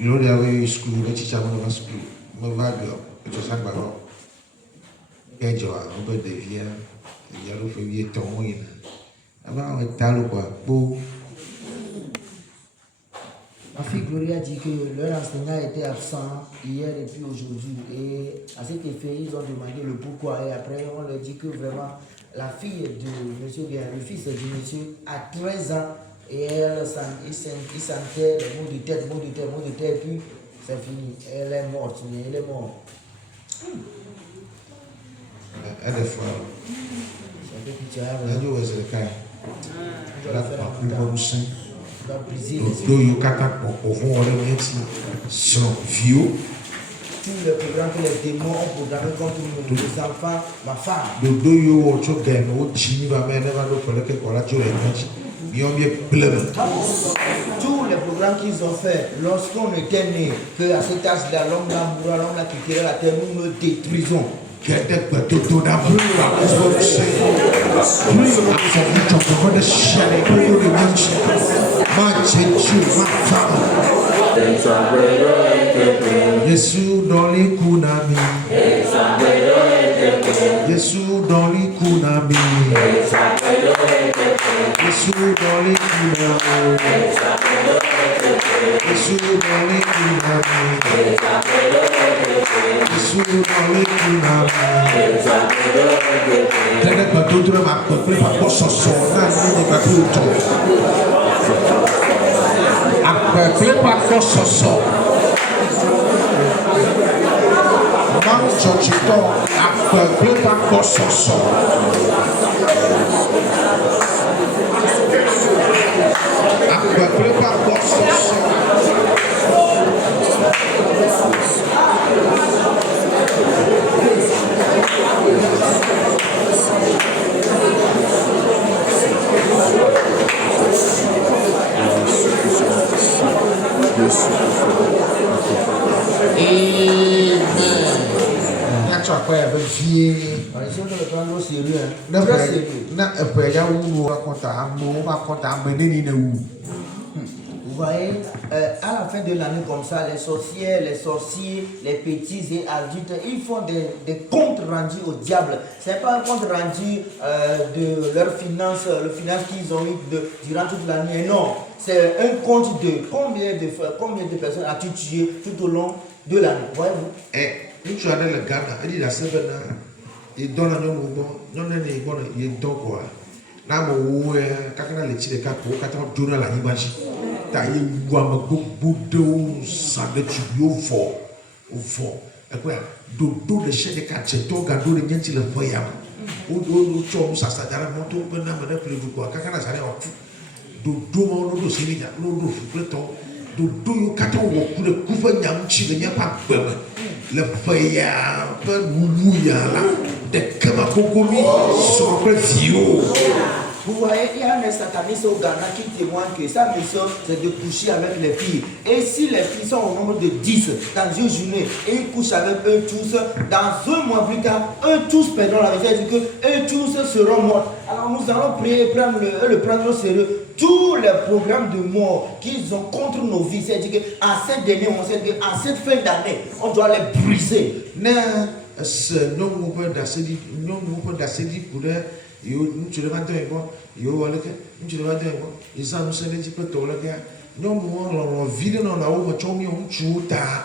Gloria way school, the teacher of school. My value, which was had by all. Edgewa, over the via, the yellow for ye towing. About a talupa, boo. Ma fille Gloria dit que leur enseignant était absent hier et puis aujourd'hui. Et à cet effet, ils ont demandé le pourquoi. Et après, on leur dit que vraiment, la fille de monsieur, bien, le fils du monsieur a 13 ans. Et elle, il sentait le mot de tête, et puis c'est fini. Elle est morte, mais elle est morte. Elle est folle. C'est un peu pitiable. Elle est le cas. Elle a pas plus bon sein. Tous les programmes que les démons ont programmés contre nous, les enfants, ma femme. Tous les programmes qu'ils ont fait lorsqu'on était né, que à cet âge-là, l'homme là mourra, l'homme là quitterait la terre, nous nous détruisons. Yesu dans les kunami. Yesu dans les kunami. Yesu dans les kunami. Yesu dans les kunami. Yesu dans les kunami. Tene kwa tutu na makope pa pososo na ni kwa tutu. Akope pa pososo. Mang chochito akope pa pososo. Akope pa pososo. Vous voyez, à la fin de l'année comme ça, les sorcières, les sorciers, les petits et adultes, ils font des comptes rendus au diable. Ce n'est pas un compte rendu de leurs finances, le finance qu'ils ont eu durant toute l'année. Non, c'est un compte de combien de personnes as-tu tué tout au long de l'année. Voyez-vous? Et tu as le Ghana, il dit la semaine, il donne un nom, il donne quoi? Là, mon kakana le tire kapo, katana dona la image. Ta ye wama boudou sa de tubio fort. Et quoi? Dodo de chez les kacheto, gado de nienti le voyam. Odo chom sa sadara moto bena mena plevu quoi. Kakana sare en tout. Dodo mono do sini ya, no do fupleto. Dodo yo katon wo kule kufa nyam chi le nyapa bebe. Le voyam, ben moumouya là. De kama kokomi, son peu vieux. Vous voyez, il y a un sataniste au Ghana qui témoigne que sa mission c'est de coucher avec les filles. Et si les filles sont au nombre de 10 dans une journée et il couche avec eux tous, dans un mois plus tard, eux tous perdront la vie. C'est-à-dire que eux tous seront morts. Alors nous allons prier et le prendre au sérieux. Tous les programmes de mort qu'ils ont contre nos vies, c'est-à-dire qu'à cette année, on sait qu'à cette fin d'année, on doit les briser. Ce non on peut d'assédi pour yo tu le matin bon yo wala ke tu le matin bon ils ont se les peut to la ga non on vide non la o chomi on chuta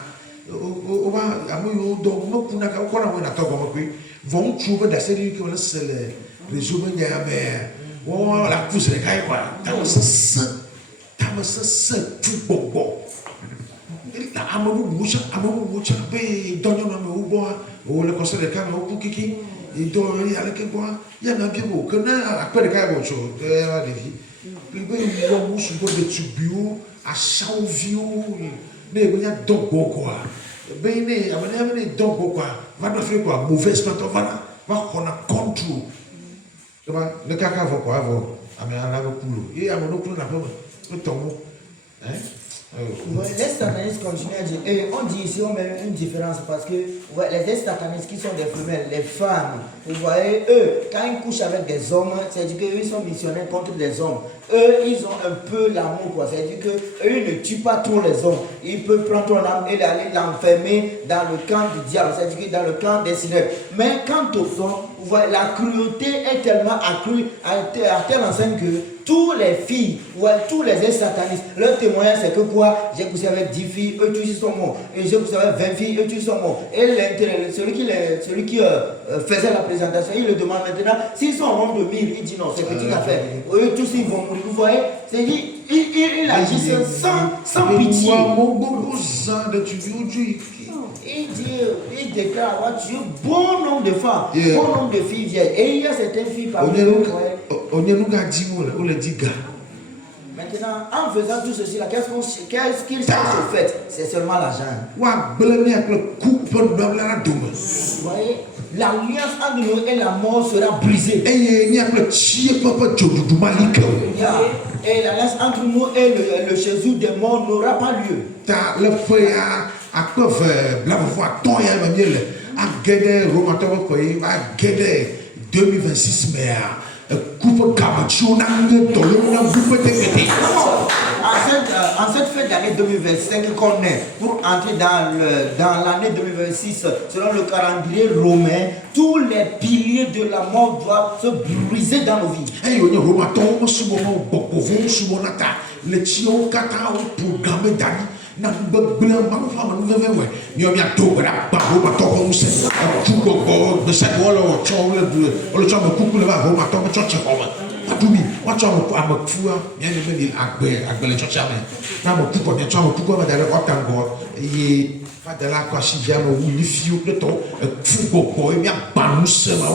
o ba amu yo do mo kuna ka ko na we na to ko ko vont chuba d'assédi que le sele les jours nya me o la pousse le kai quoi ta se tout bon amu mucha be donyo na me ubo o le cosa de kama o kiki et donc il y a quelque quoi il y a un bien beau que na après le cas bon chose la vie puis il va mouche de tubio à chanvio mais il y a donc quoi ben né amener donc quoi va de faire quoi mauvaise plante va qu'on a contrôle tu vois le caca va quoi va amener à la couleur et à mon couleur na pas le tombeau hein Ouais, les satanistes continuent à dire, et on dit ici, on met une différence parce que ouais, les satanistes qui sont des femelles, les femmes, vous voyez, eux, quand ils couchent avec des hommes, c'est-à-dire qu'eux ils sont missionnaires contre des hommes. Eux, ils ont un peu l'amour, quoi. C'est-à-dire qu'eux, ils ne tuent pas trop les hommes. Ils peuvent prendre ton âme et aller l'enfermer dans le camp du diable, c'est-à-dire que dans le camp des silex. Mais quant aux hommes, vous voyez, la cruauté est tellement accrue à telle enseigne que tous les filles, ouais, tous les satanistes, leur témoignage c'est que quoi? J'ai couché avec 10 filles, eux tous ils sont morts. Et j'ai couché avec 20 filles, eux tous ils sont morts. Et celui qui faisait la présentation, il le demande maintenant, s'ils sont en nombre de 1000, il dit non, c'est petite affaire. Eux tous ils vont mourir. Vous voyez, c'est dit, il agit sans pitié. Il déclare avoir tué bon nombre de femmes, bon nombre de filles vieilles. Et il y a certaines filles parmi eux. Maintenant, en faisant tout ceci, là, qu'est-ce qu'il cherche au fait? C'est seulement l'argent. Vous voyez, l'alliance entre nous et la mort sera brisée. Et l'alliance entre nous et le Jésus des morts n'aura pas lieu. En cette fête d'année 2025 qu'on est, pour entrer dans l'année 2026, selon le calendrier romain, tous les piliers de la mort doivent se briser dans nos vies. Na gbegble mawu fa manu veve we mi o mi ato we da ba ho ma to ko se tu gogo be se ko lo cho le du o lo cho me kuku le ba ho ma to me cho che ho ma atumi wa cho mo amafu a mi ni me ni agbe le cho cha me na mo kuko ni cho mo kuko ma da le otango ye fa de la ko si via mo wu ni fiu le to fu gogo e mi ba nu se ma.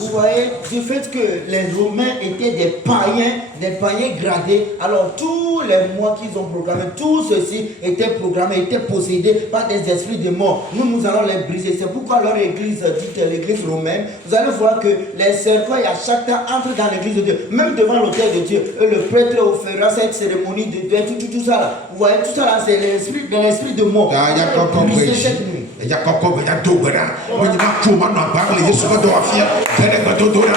Vous voyez, du fait que les Romains étaient des païens gradés, alors tous les mois qu'ils ont programmés, tout ceci était programmé, était possédé par des esprits de mort. Nous allons les briser. C'est pourquoi leur église, dite l'église romaine, vous allez voir que les cercueils à chaque temps entrent dans l'église de Dieu, même devant l'autel de Dieu. Et le prêtre fera cette cérémonie de tout ça là. Vous voyez, tout ça là, c'est l'esprit de mort. Briser cette nuit. Il y a encore il y a deux gars on y va pour maintenant parler Yesu va doit faire faire des bateaux là.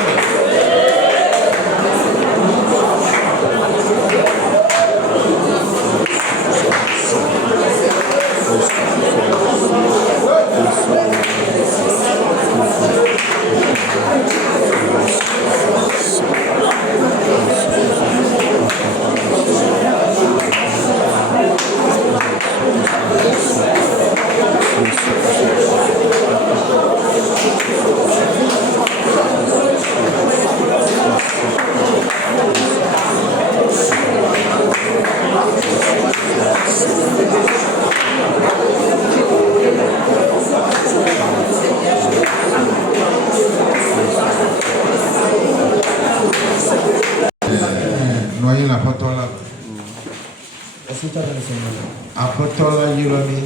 Noyez l'apôtre là. Apôtre Yirami.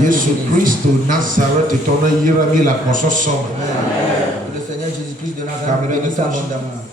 Jésus Christ de Nazareth ton Yirami la conscience. Le Seigneur Jésus-Christ de Nazareth bénisse abondamment.